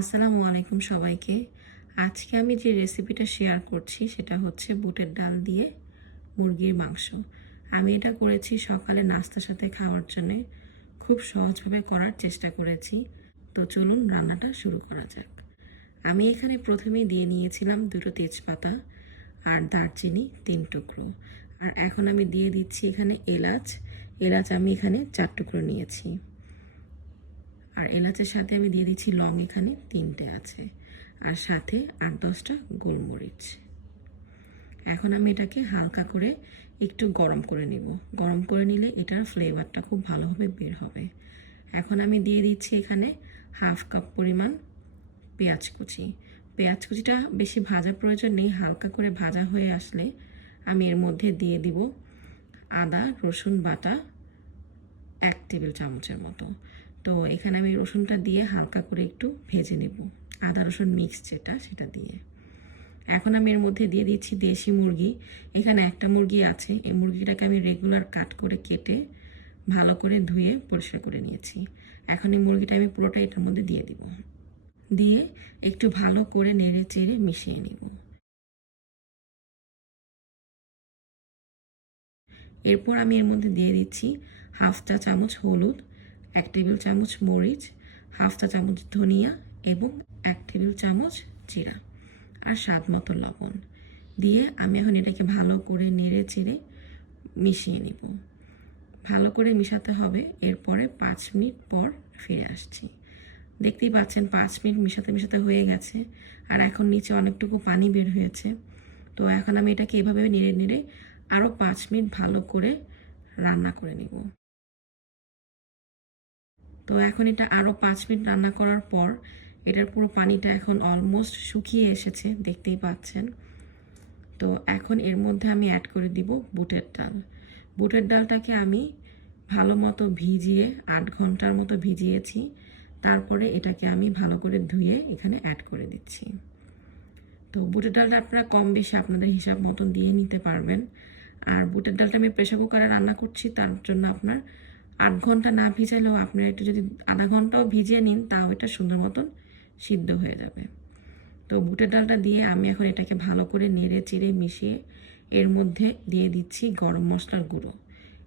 আসসালামু আলাইকুম সবাইকে। আজকে আমি যে রেসিপিটা শেয়ার করছি সেটা হচ্ছে বুটের ডাল দিয়ে মুরগির মাংস। আমি এটা করেছি সকালে নাস্তার সাথে খাওয়ার জন্যে। খুব সহজভাবে করার চেষ্টা করেছি। তো চলুন রান্নাটা শুরু করা যাক। আমি এখানে প্রথমেই দিয়ে নিয়েছিলাম 2টো তেজপাতা আর দারচিনি 3 টুকরো। আর এখন আমি দিয়ে দিচ্ছি এখানে এলাচ। এলাচ আমি এখানে 4 টুকরো নিয়েছি। আর এলাচের সাথে আমি দিয়ে দিচ্ছি লং, এখানে 3টে আছে, আর সাথে 8-10টা গোলমরিচ। এখন আমি এটাকে হালকা করে একটু গরম করে নিব। গরম করে নিলে এটার ফ্লেভারটা খুব ভালোভাবে বের হবে। এখন আমি দিয়ে দিচ্ছি এখানে 1/2 কাপ পরিমাণ পেঁয়াজ কুচি। পেঁয়াজ কুচিটা বেশি ভাজা প্রয়োজন নেই, হালকা করে ভাজা হয়ে আসলে আমি এর মধ্যে দিয়ে দিব আদা রসুন বাটা 1 টেবিল চামচের মতো। তো এখানে আমি রসুনটা দিয়ে হালকা করে একটু ভেজে নেব, আদা রসুন মিক্স সেটা দিয়ে। এখন আমি এর মধ্যে দিয়ে দিচ্ছি দেশি মুরগি। এখানে একটা মুরগি আছে, এই মুরগিটাকে আমি রেগুলার কাট করে কেটে ভালো করে ধুয়ে পরিষ্কার করে নিয়েছি। এখন এই মুরগিটা আমি পুরোটা এটার মধ্যে দিয়ে দিব, দিয়ে একটু ভালো করে নেড়ে চেড়ে মিশিয়ে নিব। এরপর আমি এর মধ্যে দিয়ে দিচ্ছি 1/2 চা চামচ হলুদ, 1 টেবিল চামচ মরিচ, 1/2 চা চামচ ধনিয়া এবং 1 টেবিল চামচ জিরা, আর স্বাদ মতো লবণ দিয়ে আমি এখন এটাকে ভালো করে নেড়ে চেড়ে মিশিয়ে নিব। ভালো করে মিশাতে হবে। এরপরে 5 মিনিট পর ফিরে আসছি। দেখতেই পাচ্ছেন 5 মিনিট মিশাতে মিশাতে হয়ে গেছে, আর এখন নিচে অনেকটুকু পানি বের হয়েছে। তো এখন আমি এটাকে এভাবে নেড়ে নেড়ে আরও 5 মিনিট ভালো করে রান্না করে নিব। তো এখন এটা আরও 5 মিনিট রান্না করার পর এটার পুরো পানিটা এখন অলমোস্ট শুকিয়ে এসেছে, দেখতেই পাচ্ছেন। তো এখন এর মধ্যে আমি অ্যাড করে দিব বুটের ডাল। বুটের ডালটাকে আমি ভালো মতো ভিজিয়ে 8 ঘন্টার মতো ভিজিয়েছি। তারপরে এটাকে আমি ভালো করে ধুয়ে এখানে অ্যাড করে দিচ্ছি। তো বুটের ডালটা আপনারা কম বেশি আপনাদের হিসাব মতন দিয়ে নিতে পারবেন। আর বুটের ডালটা আমি প্রেসার কুকারে রান্না করছি, তার জন্য আপনার 8 ঘন্টা না ভিজালেও আপনারা একটু যদি আধা ঘন্টাও ভিজিয়ে নিন, তাও এটা সুন্দর মতন সিদ্ধ হয়ে যাবে। তো বুটের ডালটা দিয়ে আমি এখন এটাকে ভালো করে নেড়ে চেড়ে মিশিয়ে এর মধ্যে দিয়ে দিচ্ছি গরম মশলার গুঁড়ো।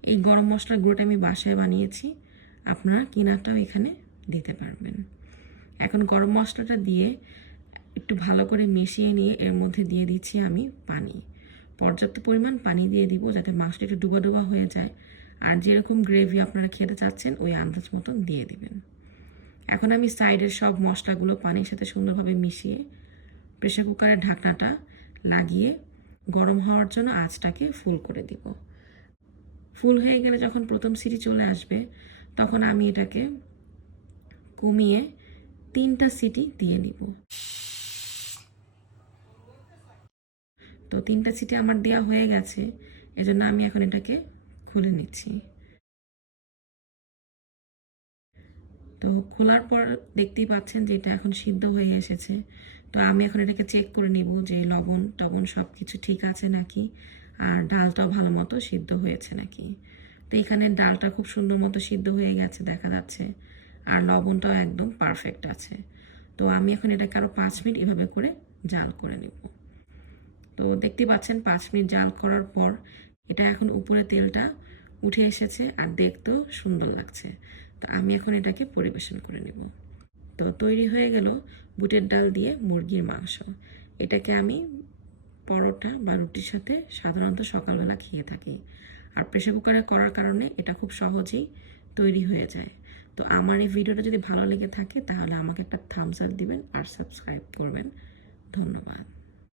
এই গরম মশলার গুঁড়োটা আমি বাসায় বানিয়েছি, আপনারা কিনাটাও এখানে দিতে পারবেন। এখন গরম মশলাটা দিয়ে একটু ভালো করে মিশিয়ে নিয়ে এর মধ্যে দিয়ে দিচ্ছি আমি পানি। পর্যাপ্ত পরিমাণ পানি দিয়ে দিব যাতে মাংসটা একটু ডুবা ডুবা হয়ে যায়। আর যেরকম গ্রেভি আপনারা খেতে চাচ্ছেন ওই আন্দাজ মতন দিয়ে দিবেন। এখন আমি সাইডের সব মশলাগুলো পানির সাথে সুন্দরভাবে মিশিয়ে প্রেসার কুকারের ঢাকনাটা লাগিয়ে গরম হওয়ার জন্য আঁচটাকে ফুল করে দিব। ফুল হয়ে গেলে যখন প্রথম সিটি চলে আসবে তখন আমি এটাকে কমিয়ে 3টা সিটি দিয়ে নিব। তো 3টা সিটি আমার দেওয়া হয়ে গেছে, এজন্য আমি এখন এটাকে খুলে নিচ্ছি। তো খোলার পর দেখতেই পাচ্ছেন যে এটা এখন সিদ্ধ হয়ে এসেছে। তো আমি এখন এটাকে চেক করে নিব যে লবণ টবণ সব কিছু ঠিক আছে নাকি, আর ডালটাও ভালো মতো সিদ্ধ হয়েছে নাকি। তো এখানে ডালটা খুব সুন্দর মতো সিদ্ধ হয়ে গেছে দেখা যাচ্ছে, আর লবণটাও একদম পারফেক্ট আছে। তো আমি এখন এটাকে আরও 5 মিনিট এভাবে করে জাল করে নেব। তো দেখতে পাচ্ছেন 5 মিনিট জাল করার পর এটা এখন উপরে তেলটা উঠে এসেছে আর দেখতেও সুন্দর লাগছে। তো আমি এখন এটাকে পরিবেশন করে নেব। তো তৈরি হয়ে গেল বুটের ডাল দিয়ে মুরগির মাংস। এটাকে আমি পরোটা বা রুটির সাথে সাধারণত সকালবেলা খেয়ে থাকি। আর প্রেসার কুকারে করার কারণে এটা খুব সহজেই তৈরি হয়ে যায়। তো আমার এই ভিডিওটা যদি ভালো লেগে থাকে তাহলে আমাকে একটা থামস আপ দিবেন আর সাবস্ক্রাইব করবেন। ধন্যবাদ।